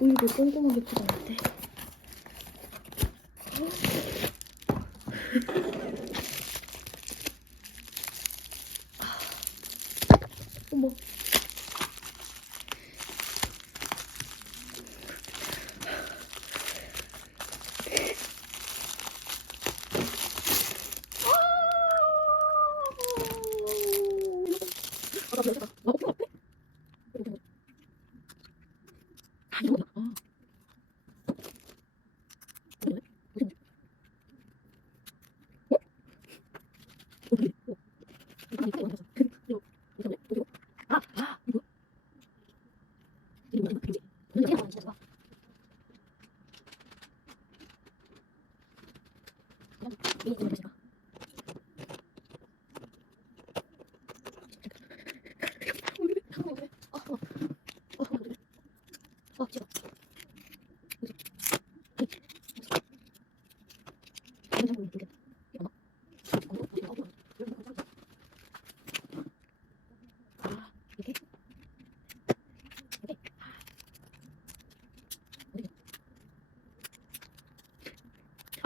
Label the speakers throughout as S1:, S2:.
S1: 오일도 꼼꼼하게 포장했대. 어머. Thank you.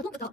S1: 고통부터